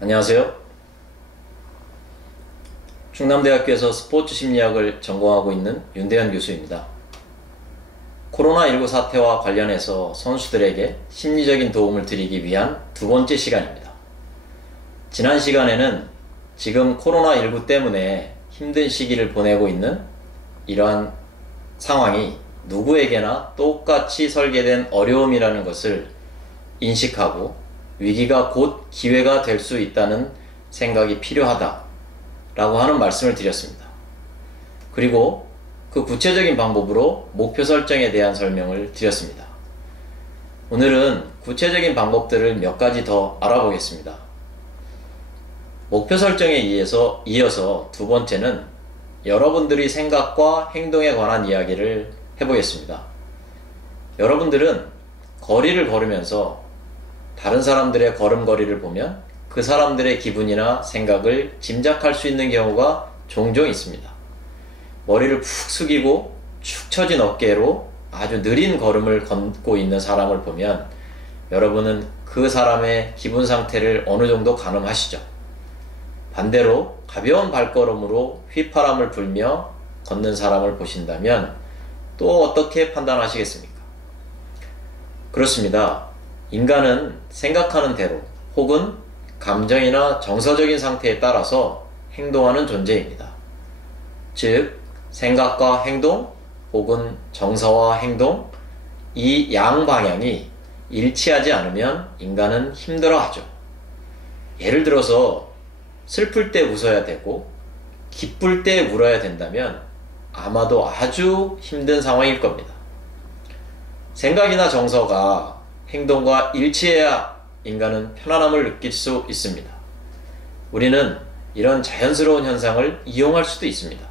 안녕하세요. 충남대학교에서 스포츠 심리학을 전공하고 있는 윤대현 교수입니다. 코로나19 사태와 관련해서 선수들에게 심리적인 도움을 드리기 위한 두 번째 시간입니다. 지난 시간에는 지금 코로나19 때문에 힘든 시기를 보내고 있는 이러한 상황이 누구에게나 똑같이 설계된 어려움이라는 것을 인식하고 위기가 곧 기회가 될 수 있다는 생각이 필요하다 라고 하는 말씀을 드렸습니다. 그리고 그 구체적인 방법으로 목표 설정에 대한 설명을 드렸습니다. 오늘은 구체적인 방법들을 몇 가지 더 알아보겠습니다. 목표 설정에 이어서 두 번째는 여러분들의 생각과 행동에 관한 이야기를 해보겠습니다. 여러분들은 거리를 걸으면서 다른 사람들의 걸음걸이를 보면 그 사람들의 기분이나 생각을 짐작할 수 있는 경우가 종종 있습니다. 머리를 푹 숙이고 축 처진 어깨로 아주 느린 걸음을 걷고 있는 사람을 보면 여러분은 그 사람의 기분 상태를 어느 정도 가늠하시죠. 반대로 가벼운 발걸음으로 휘파람을 불며 걷는 사람을 보신다면 또 어떻게 판단하시겠습니까? 그렇습니다. 인간은 생각하는 대로 혹은 감정이나 정서적인 상태에 따라서 행동하는 존재입니다. 즉, 생각과 행동 혹은 정서와 행동, 이 양방향이 일치하지 않으면 인간은 힘들어하죠. 예를 들어서 슬플 때 웃어야 되고 기쁠 때 울어야 된다면 아마도 아주 힘든 상황일 겁니다. 생각이나 정서가 행동과 일치해야 인간은 편안함을 느낄 수 있습니다. 우리는 이런 자연스러운 현상을 이용할 수도 있습니다.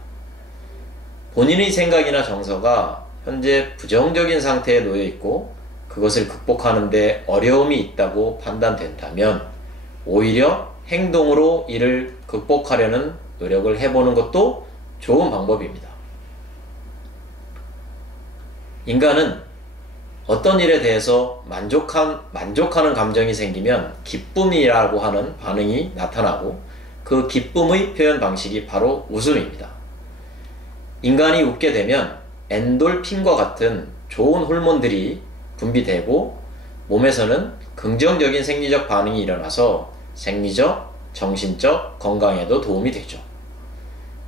본인의 생각이나 정서가 현재 부정적인 상태에 놓여 있고 그것을 극복하는 데 어려움이 있다고 판단된다면 오히려 행동으로 이를 극복하려는 노력을 해보는 것도 좋은 방법입니다. 인간은 어떤 일에 대해서 만족하는 감정이 생기면 기쁨이라고 하는 반응이 나타나고 그 기쁨의 표현 방식이 바로 웃음입니다. 인간이 웃게 되면 엔돌핀과 같은 좋은 호르몬들이 분비되고 몸에서는 긍정적인 생리적 반응이 일어나서 생리적, 정신적 건강에도 도움이 되죠.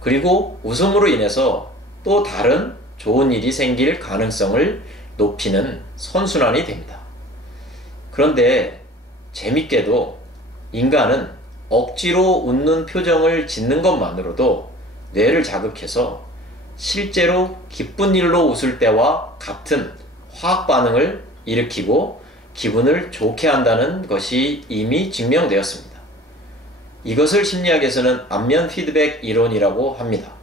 그리고 웃음으로 인해서 또 다른 좋은 일이 생길 가능성을 높이는 선순환이 됩니다. 그런데 재밌게도 인간은 억지로 웃는 표정을 짓는 것만으로도 뇌를 자극해서 실제로 기쁜 일로 웃을 때와 같은 화학 반응을 일으키고 기분을 좋게 한다는 것이 이미 증명되었습니다. 이것을 심리학에서는 안면 피드백 이론이라고 합니다.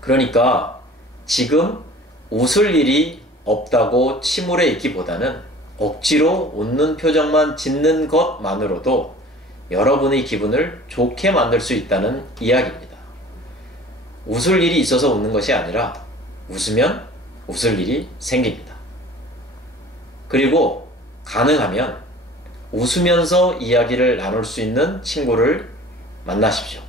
그러니까 지금 웃을 일이 없다고 침울해 있기보다는 억지로 웃는 표정만 짓는 것만으로도 여러분의 기분을 좋게 만들 수 있다는 이야기입니다. 웃을 일이 있어서 웃는 것이 아니라 웃으면 웃을 일이 생깁니다. 그리고 가능하면 웃으면서 이야기를 나눌 수 있는 친구를 만나십시오.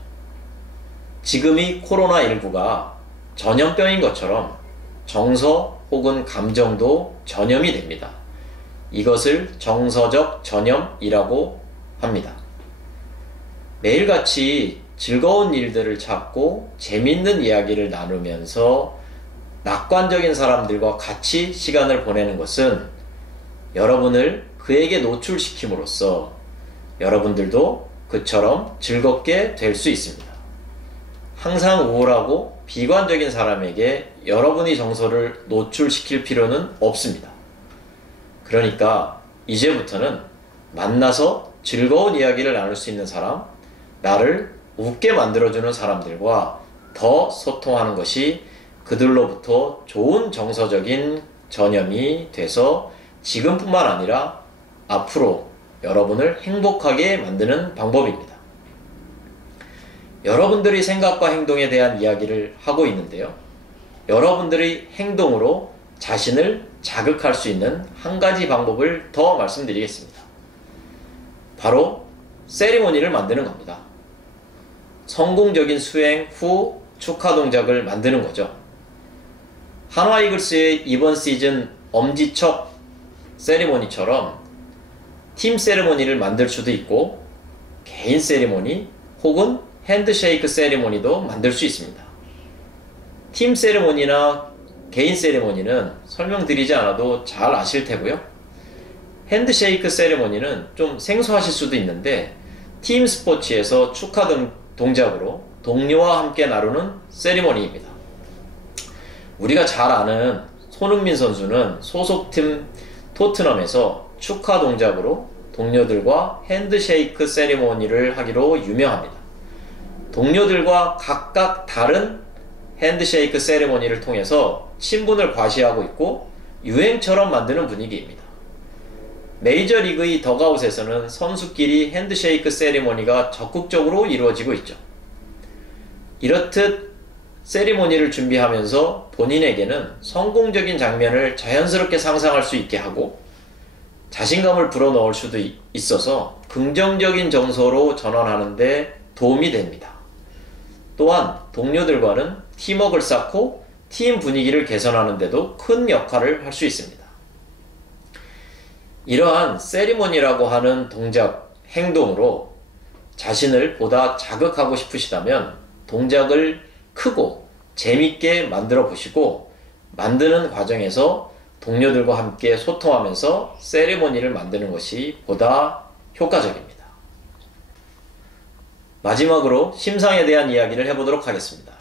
지금이 코로나19가 전염병인 것처럼 정서 혹은 감정도 전염이 됩니다. 이것을 정서적 전염이라고 합니다. 매일같이 즐거운 일들을 찾고 재밌는 이야기를 나누면서 낙관적인 사람들과 같이 시간을 보내는 것은 여러분을 그에게 노출시킴으로써 여러분들도 그처럼 즐겁게 될 수 있습니다. 항상 우울하고 비관적인 사람에게 여러분의 정서를 노출시킬 필요는 없습니다. 그러니까 이제부터는 만나서 즐거운 이야기를 나눌 수 있는 사람, 나를 웃게 만들어주는 사람들과 더 소통하는 것이 그들로부터 좋은 정서적인 전염이 돼서 지금뿐만 아니라 앞으로 여러분을 행복하게 만드는 방법입니다. 여러분들의 생각과 행동에 대한 이야기를 하고 있는데요. 여러분들의 행동으로 자신을 자극할 수 있는 한 가지 방법을 더 말씀드리겠습니다. 바로 세리머니를 만드는 겁니다. 성공적인 수행 후 축하 동작을 만드는 거죠. 한화 이글스의 이번 시즌 엄지척 세리머니처럼 팀 세리머니를 만들 수도 있고 개인 세리머니 혹은 핸드쉐이크 세리머니도 만들 수 있습니다. 팀 세리머니나 개인 세리머니는 설명드리지 않아도 잘 아실 테고요. 핸드쉐이크 세리머니는 좀 생소하실 수도 있는데 팀 스포츠에서 축하 동작으로 동료와 함께 나누는 세리머니입니다. 우리가 잘 아는 손흥민 선수는 소속팀 토트넘에서 축하 동작으로 동료들과 핸드쉐이크 세리머니를 하기로 유명합니다. 동료들과 각각 다른 핸드쉐이크 세리머니를 통해서 친분을 과시하고 있고 유행처럼 만드는 분위기입니다. 메이저리그의 덕아웃에서는 선수끼리 핸드쉐이크 세리머니가 적극적으로 이루어지고 있죠. 이렇듯 세리머니를 준비하면서 본인에게는 성공적인 장면을 자연스럽게 상상할 수 있게 하고 자신감을 불어넣을 수도 있어서 긍정적인 정서로 전환하는 데 도움이 됩니다. 또한 동료들과는 팀워크를 쌓고 팀 분위기를 개선하는 데도 큰 역할을 할 수 있습니다. 이러한 세리머니라고 하는 동작, 행동으로 자신을 보다 자극하고 싶으시다면 동작을 크고 재밌게 만들어 보시고 만드는 과정에서 동료들과 함께 소통하면서 세리머니를 만드는 것이 보다 효과적입니다. 마지막으로 심상에 대한 이야기를 해보도록 하겠습니다.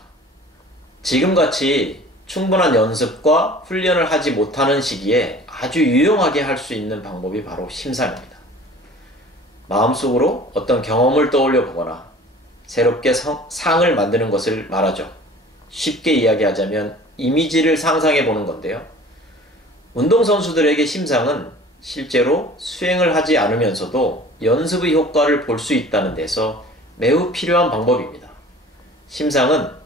지금같이 충분한 연습과 훈련을 하지 못하는 시기에 아주 유용하게 할 수 있는 방법이 바로 심상입니다. 마음속으로 어떤 경험을 떠올려 보거나 새롭게 상을 만드는 것을 말하죠. 쉽게 이야기하자면 이미지를 상상해 보는 건데요. 운동선수들에게 심상은 실제로 수행을 하지 않으면서도 연습의 효과를 볼 수 있다는 데서 매우 필요한 방법입니다. 심상은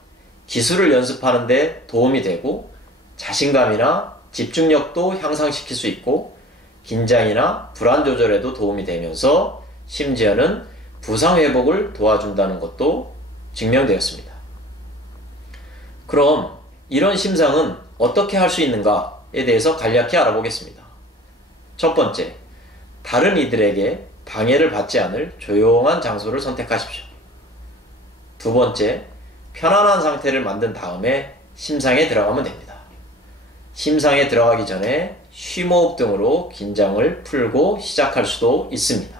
기술을 연습하는 데 도움이 되고 자신감이나 집중력도 향상시킬 수 있고 긴장이나 불안 조절에도 도움이 되면서 심지어는 부상 회복을 도와준다는 것도 증명되었습니다. 그럼 이런 심상은 어떻게 할 수 있는가에 대해서 간략히 알아보겠습니다. 첫 번째, 다른 이들에게 방해를 받지 않을 조용한 장소를 선택하십시오. 두 번째, 편안한 상태를 만든 다음에 심상에 들어가면 됩니다. 심상에 들어가기 전에 쉬호흡 등으로 긴장을 풀고 시작할 수도 있습니다.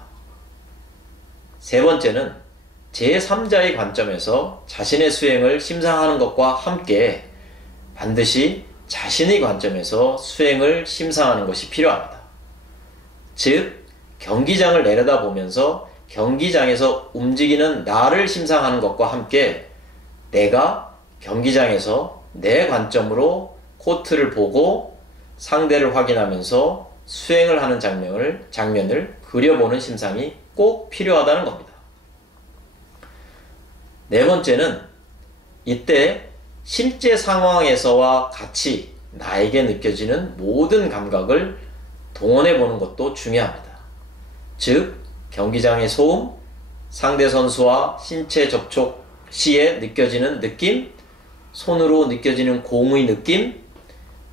세 번째는 제3자의 관점에서 자신의 수행을 심상하는 것과 함께 반드시 자신의 관점에서 수행을 심상하는 것이 필요합니다. 즉, 경기장을 내려다보면서 경기장에서 움직이는 나를 심상하는 것과 함께 내가 경기장에서 내 관점으로 코트를 보고 상대를 확인하면서 수행을 하는 장면을 그려보는 심상이 꼭 필요하다는 겁니다. 네 번째는 이때 실제 상황에서와 같이 나에게 느껴지는 모든 감각을 동원해 보는 것도 중요합니다. 즉, 경기장의 소음, 상대 선수와 신체 접촉 시에 느껴지는 느낌, 손으로 느껴지는 공의 느낌,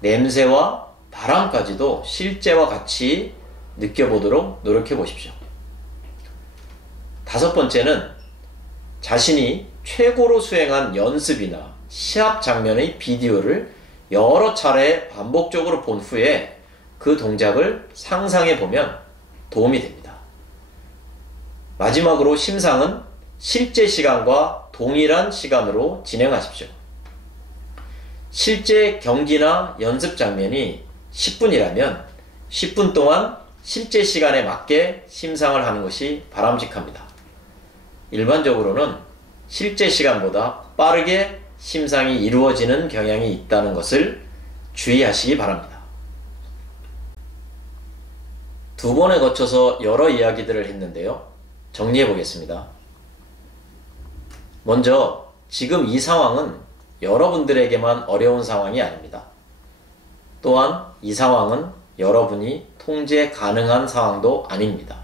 냄새와 바람까지도 실제와 같이 느껴보도록 노력해 보십시오. 다섯 번째는 자신이 최고로 수행한 연습이나 시합 장면의 비디오를 여러 차례 반복적으로 본 후에 그 동작을 상상해 보면 도움이 됩니다. 마지막으로 심상은 실제 시간과 동일한 시간으로 진행하십시오. 실제 경기나 연습 장면이 10분이라면 10분 동안 실제 시간에 맞게 심상을 하는 것이 바람직합니다. 일반적으로는 실제 시간보다 빠르게 심상이 이루어지는 경향이 있다는 것을 주의하시기 바랍니다. 두 번에 거쳐서 여러 이야기들을 했는데요. 정리해 보겠습니다. 먼저 지금 이 상황은 여러분들에게만 어려운 상황이 아닙니다. 또한 이 상황은 여러분이 통제 가능한 상황도 아닙니다.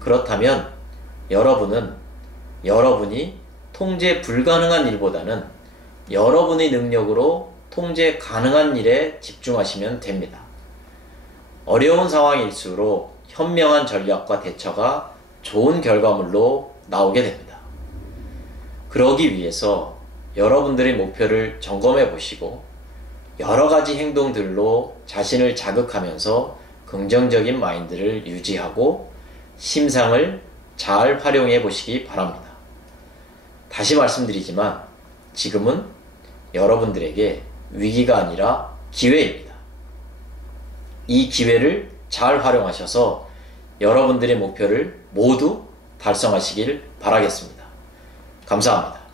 그렇다면 여러분은 여러분이 통제 불가능한 일보다는 여러분의 능력으로 통제 가능한 일에 집중하시면 됩니다. 어려운 상황일수록 현명한 전략과 대처가 좋은 결과물로 나오게 됩니다. 그러기 위해서 여러분들의 목표를 점검해 보시고 여러 가지 행동들로 자신을 자극하면서 긍정적인 마인드를 유지하고 심상을 잘 활용해 보시기 바랍니다. 다시 말씀드리지만 지금은 여러분들에게 위기가 아니라 기회입니다. 이 기회를 잘 활용하셔서 여러분들의 목표를 모두 달성하시길 바라겠습니다. 감사합니다.